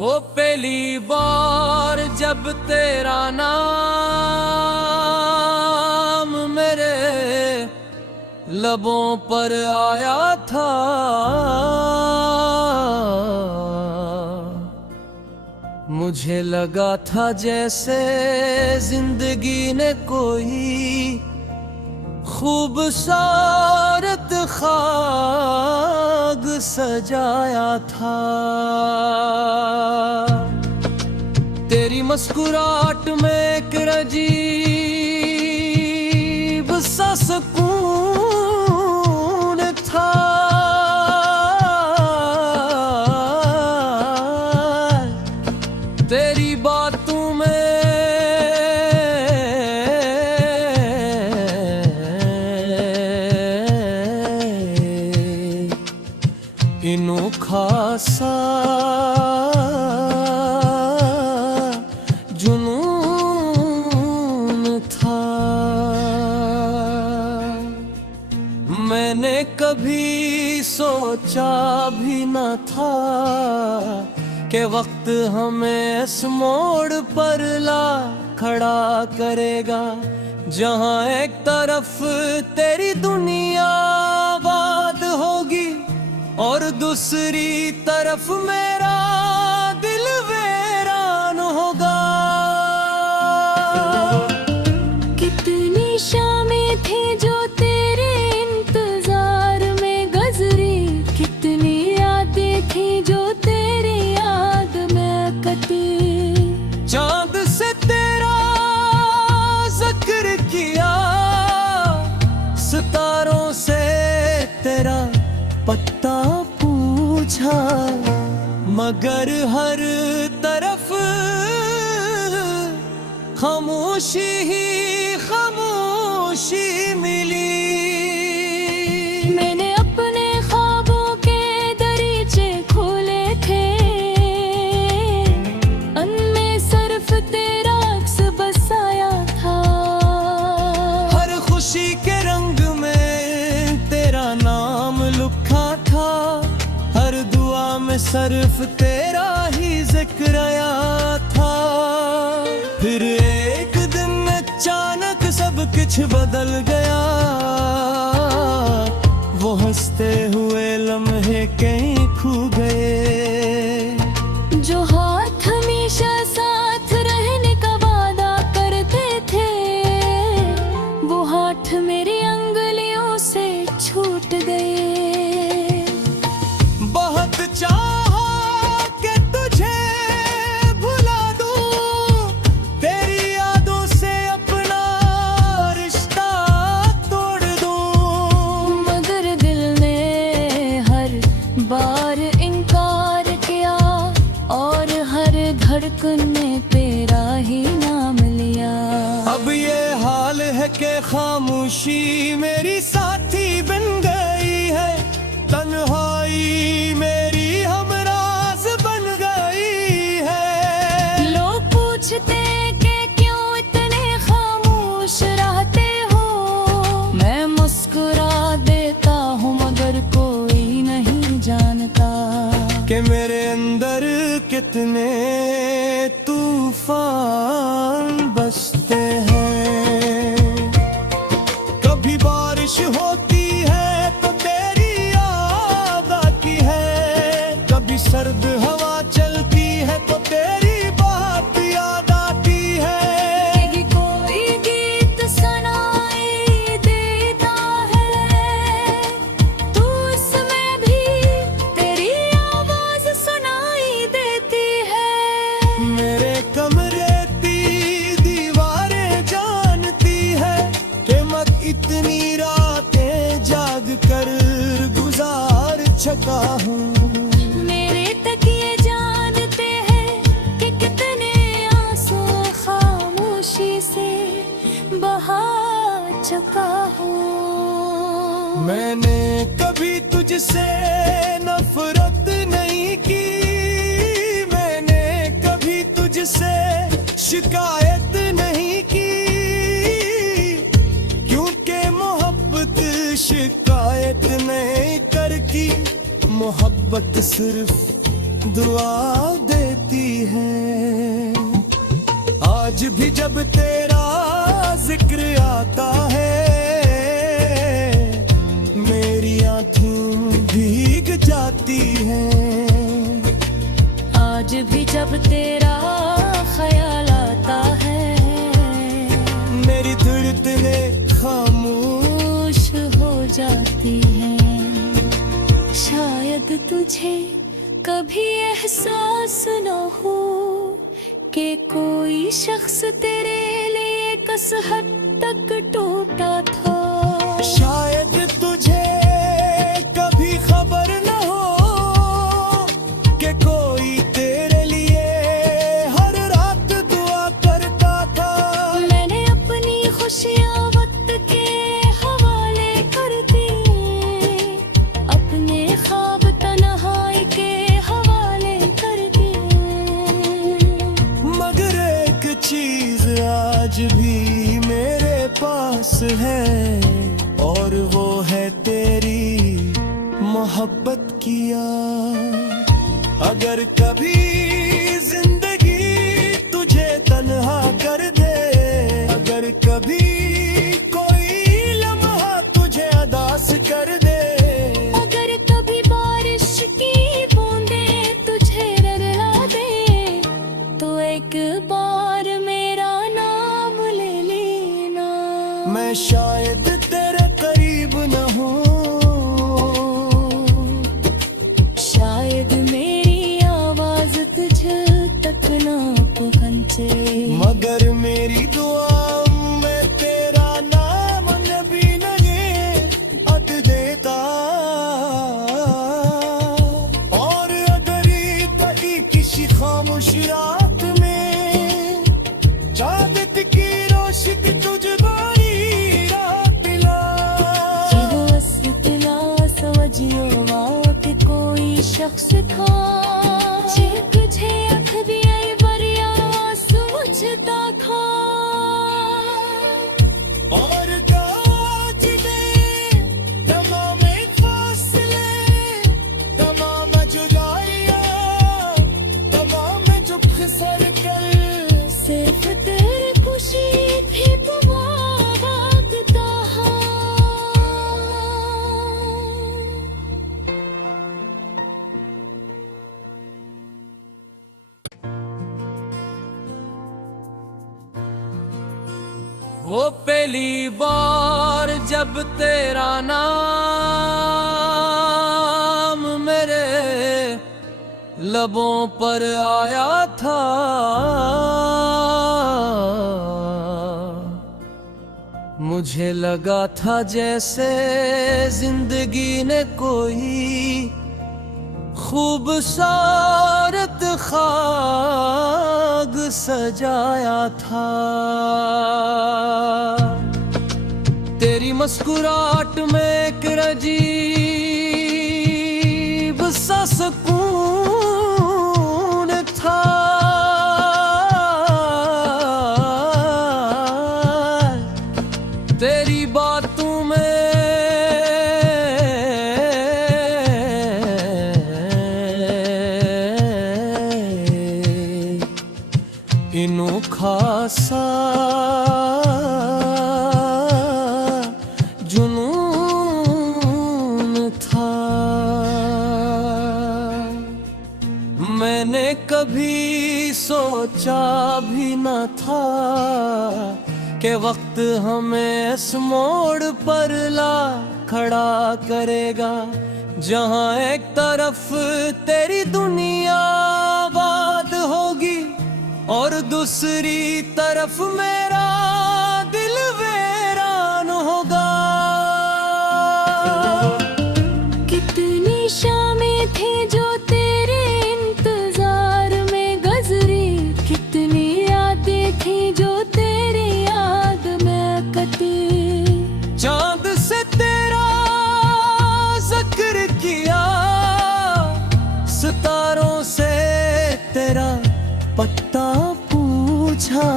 वो पहली बार जब तेरा नाम मेरे लबों पर आया था, मुझे लगा था जैसे जिंदगी ने कोई खूबसूरत खाग सजाया था। तेरी मुस्कुराहट में एक अजीब सा सुकून था। तेरी बातों में अनोखा सा जुनून था। मैंने कभी सोचा भी न था कि वक्त हमें इस मोड़ पर ला खड़ा करेगा, जहां एक तरफ तेरी दुनिया आबाद होगी और दूसरी तरफ मेरा दिल वीरान होगा। कितनी शामें थी जो तेरे इंतजार में गुजरी, कितनी यादें थी जो तेरी याद में कटी। चांद से तेरा जिक्र किया, सितारों से तेरा पत्ता पूछा, मगर हर तरफ खामोशी ही खामोशी मिली। मैंने अपने ख्वाबों के दरीचे खोले थे, उनमें सिर्फ तेरा अक्स बसाया था। हर खुशी के रंग में तेरा नाम लिखा था, हर दुआ में सिर्फ तेरा ही जिक्र आया था। फिर एक दिन अचानक सब कुछ बदल गया, वो हंसते हुए लम्हे कहीं खो गए। जो हाथ हमेशा साथ रहने का वादा करते थे, वो हाथ मेरी अंगुलियों से छूट गए। बहुत चाहा कि तुझे भुला दूं, तेरी यादों से अपना रिश्ता तोड़ दूं, मगर दिल ने हर बार इनकार किया और हर धड़कन ने तेरा ही नाम लिया। अब ये हाल है कि खामोशी मेरी साथी बन गई है, तन्हाई मेरी हमराज बन गई है। लोग पूछते कि क्यों इतने खामोश रहते हो, मैं मुस्कुरा देता हूँ मगर कोई नहीं जानता कि मेरे अंदर कितने तूफान बसते हैं। कभी बारिश होती है तो तेरी याद आती है, कभी सर्द हवा चलती है तो तेरी बात याद आती है। कि कोई गीत सुनाई देता है, तू उसमें भी तेरी आवाज सुनाई देती है। मेरे कमरे की दीवारें जानती है कि मैं इतनी रातें जाग कर गुजार चुका हूँ। मेरे तकिए जानते हैं कि कितने आंसू खामोशी से बहा चुका हूँ। मैंने कभी तुझसे नफरत नहीं की, मैंने कभी तुझसे शिकायत नहीं की, क्योंकि मोहब्बत शिकायत नहीं करती, मोहब्बत सिर्फ दुआ देती। जाती है। आज भी जब तेरा जिक्र आता है मेरी आँखें भीग जाती हैं। आज भी जब तेरा ख्याल आता है मेरी धड़कनें खामोश हो जाती हैं। शायद तुझे कभी एहसास न हो कि कोई शख्स तेरे लिए किस हद तक टूटा था। शायद तुझे कभी खबर न हो कि कोई तेरे लिए हर रात दुआ करता था। मैंने अपनी खुशियाँ वक्त के हवाले कर दी, अपने ख्वाब तन्हाई के हवाले कर दिए। मगर एक चीज आज भी मेरे पास है और वो है तेरी मोहब्बत की याद। अगर कभी जिंदगी तुझे तन्हा कर दे, अगर कभी कोई लम्हा तुझे अदास कर दे, अगर कभी बारिश की बूंदें तुझे रगड़ा दे तो एक बार मेरा नाम ले लेना। मैं शायद तेरे करीब न हूँ, शायद मेरी आवाज तुझ तक ना पहुंचे, मगर मेरी दुआ में तेरा नाम नबी नगे अद देता। और अगर कभी किसी खामोश रात में चाहत की रोशनी तुझ बारी रात ला, समझियो कि कोई शख्स था तुझे अख दिया बरिया सोचता था। और काज दे तमाम फासले, तमाम जुदाइयां, तमाम जो खसर कर, सिर्फ तेरी खुशी थी वागता है। वो पहली बार जब तेरा नाम मेरे लबों पर आया था, मुझे लगा था जैसे जिंदगी ने कोई खूबसूरत खाग सजाया था। तेरी मुस्कुराहट में एक अजीब सा सुकून था। तेरी बातों में अनोखा सा जुनून था। मैंने कभी सोचा भी न था कि वक्त हमें इस मोड़ पर ला खड़ा करेगा, जहां एक तरफ तेरी दुनिया आबाद होगी और दूसरी तरफ मेरा दिल वीरान होगा। कितनी शामें थी जो तेरे इंतजार में गुजरी, कितनी यादें थी जो तेरी याद में कटी। चांद से तेरा जिक्र किया, सितारों से तेरा पत्ता पूछा,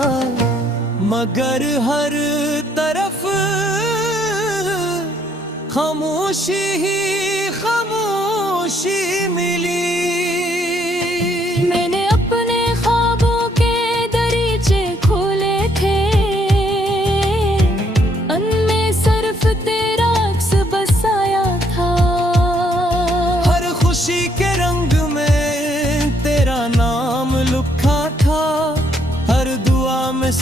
मगर हर तरफ खामोशी ही खामोशी मिली। मैंने अपने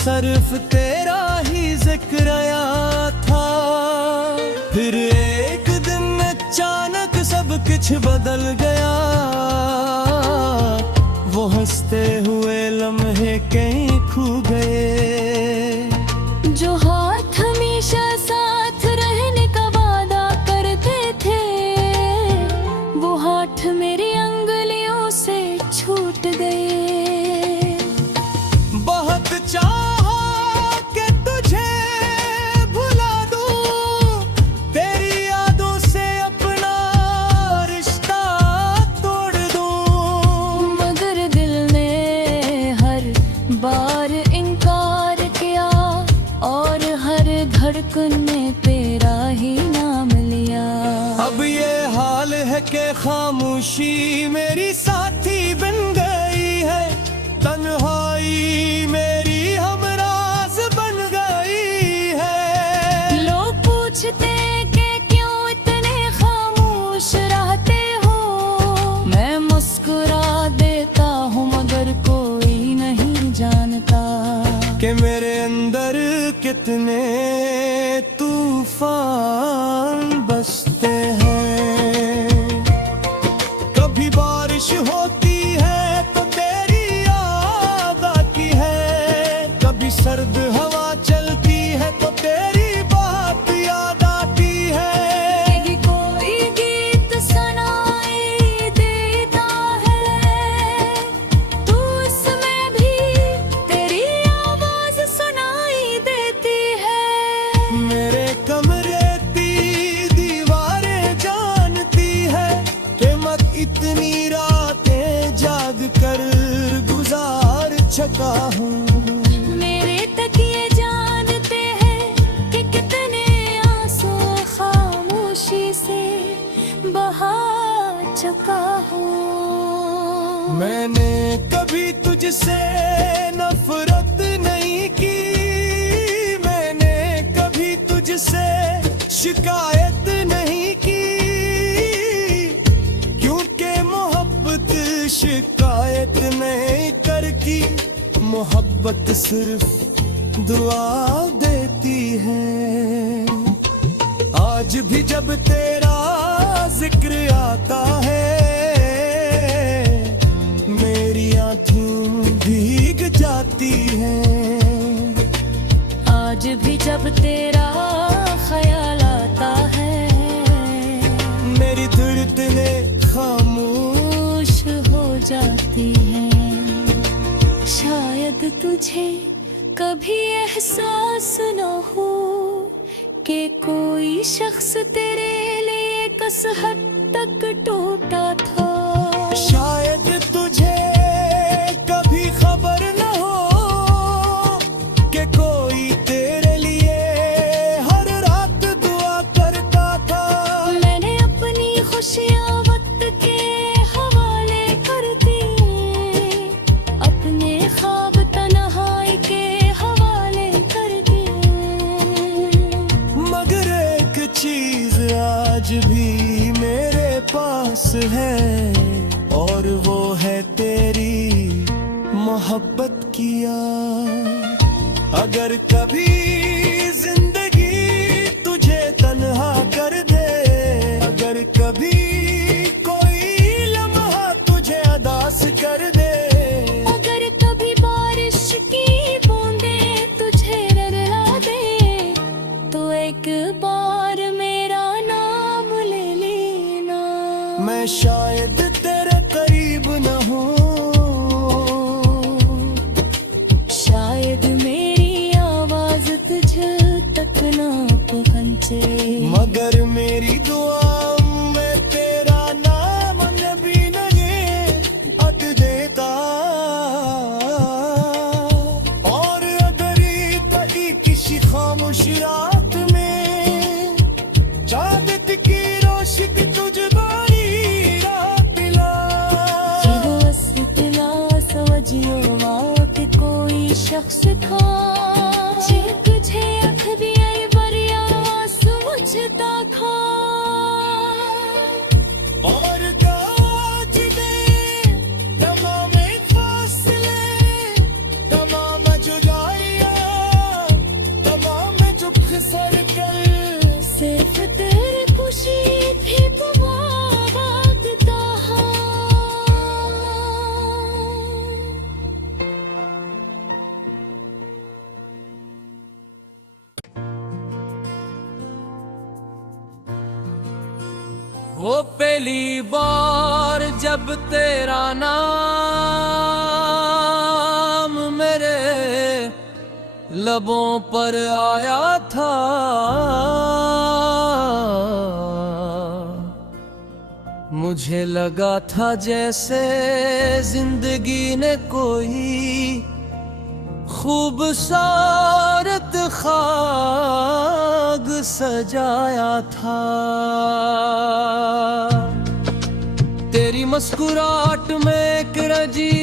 सिर्फ तेरा ही जिक्र आया था। फिर एक दिन अचानक सब कुछ बदल गया, वो हंसते हुए लम्हे कहीं खो गए। जो हाथ हमेशा साथ रहने का वादा करते थे, वो हाथ मेरी अंगुलियों से छूट गए। बहुत चाहा कि तुझे भुला दूं, तेरी यादों से अपना रिश्ता तोड़ दूं, मगर दिल ने हर बार इनकार किया और हर धड़कन में तेरा ही नाम लिया। अब ये हाल है कि खामोशी मेरी साथी बन गई है, तन्हाई मेरी हमराज बन गई है। लोग पूछते कि क्यों इतने खामोश रहते हो, मैं मुस्कुरा देता हूँ मगर कोई नहीं जानता कि मेरे अंदर कितने तूफान बसते हैं। कभी बारिश होती है तो तेरी याद आती है, कभी सर्द हवा चलती है तो तेरी बात याद आती है। कि कोई गीत सुनाई देता है, तू उसमें भी तेरी आवाज सुनाई देती है। मेरे कमरे की दीवारें जानती है कि मैं इतनी रातें जाग कर गुजार चुका हूँ। मेरे तकिए जानते हैं कि कितने आंसू खामोशी से बहा चुका हूँ। मैंने कभी तुझसे नफरत नहीं की, मैंने कभी तुझसे शिकायत नहीं की, क्योंकि मोहब्बत शिकायत नहीं करती, मोहब्बत सिर्फ दुआ देती है। आज भी जब तेरा जिक्र आता है, मेरी आँखें भीग जाती हैं। आज भी जब तेरा ख्याल आता है, मेरी धड़कनें खामोश हो जाती है। शायद तुझे कभी एहसास न हो कि कोई शख्स तेरे लिए किस हद तक टूटा था। शायद तुझे कभी खबर न हो कि कोई तेरे लिए हर रात दुआ करता था। मैंने अपनी खुशियाँ वक्त के हवाले कर दी, अपने ख्वाब तन्हाई के हवाले कर दिए। मगर एक चीज आज भी मेरे पास है, और वो है तेरी मोहब्बत की याद। अगर कभी जिंदगी तुझे तन्हा कर दे, अगर कभी कोई लम्हा तुझे अदास कर दे, अगर कभी बारिश की बूंदें तुझे रगड़ा दे, तो एक बार मेरा नाम ले लेना। मैं शायद तेरे करीब न हूँ, शायद मेरी आवाज तुझ तक ना पहुंचे, मगर मेरी दुआ में तेरा नाम नबी नगे अद देता। और अगर तभी किसी खामोश रात में चाहत की रोशनी तुझ बारी रात ला, कि कोई शख्स था जे तुझे अख दिए बरिया सोचता था। पहली बार जब तेरा नाम मेरे लबों पर आया था, मुझे लगा था जैसे जिंदगी ने कोई खूबसूरत खाग सजाया था। तेरी मुस्कुराहट में एक रजी